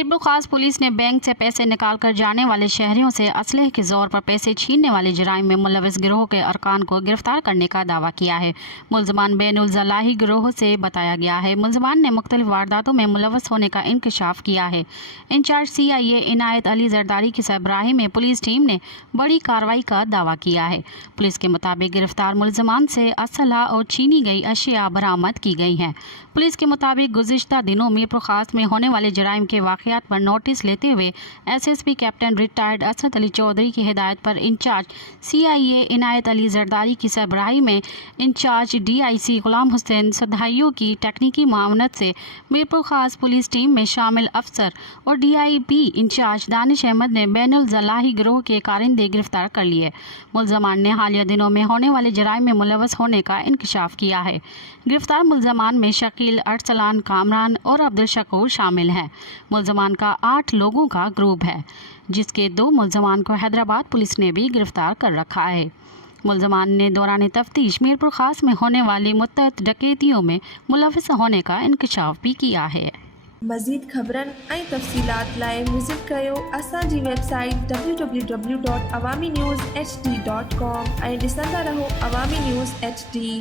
मीरपुर खास पुलिस ने बैंक से पैसे निकाल कर जाने वाले शहरियों से असलहे के जोर पर पैसे छीनने वाले जराइम में मुलविस गिरोह के अरकान को गिरफ्तार करने का दावा किया है। मुलजमान बैनुल ज़लाही गिरोह से बताया गया है। मुलजमान ने मुख्तलिफ वारदातों में मुलविस होने का इंकशाफ किया है। इंचार्ज CIA इनायत अली जरदारी की सरबराही में पुलिस टीम ने बड़ी कार्रवाई का दावा किया है। पुलिस के मुताबिक गिरफ्तार मुलजमान से असलहा और छीनी गई अशिया बरामद की गई हैं। पुलिस के मुताबिक गुज़िश्ता दिनों मीरपुर खास में होने वाले जराइम के वाक़यात पर नोटिस लेते हुए SSP captain retired Asad Ali Chaudhry की हिदायत पर इंचार्ज CIA इनायत अली जरदारी की सरबराही में इंचार्ज DIC गुलाम हुसैन सदाइयों की टेक्निकी मामनत से मीरपुर खास पुलिस टीम में शामिल अफसर और DIP इंचार्ज दानिश अहमद ने बैनुल ज़लाही गिरोह के कारिंदे गिरफ्तार कर लिए। मुलजमान ने हालिया दिनों में होने वाले जराइम में मुलविस होने का इंकशाफ किया है। गिरफ्तार मुलजमान में शकील, अरसलान, कामरान और अब्दुल शकूर शामिल हैं। मुलजमान का 8 लोगों का ग्रुप है, जिसके 2 मुलजमान को हैदराबाद पुलिस ने भी गिरफ्तार कर रखा है। मुलजमान ने दौरान तफ्तीश मीरपुर खास में होने वाली मुतअद्दिद डकैतियों में मुलविस होने का इंकशाफ भी किया है। मज़ीद ख़बरन ऐं तफ़सीलात लाइ विज़िट कयो असांजी वेबसाइट www.awamiNewsHD.com ऐं ॾिसंदा रहो अवामी न्यूज़ HD।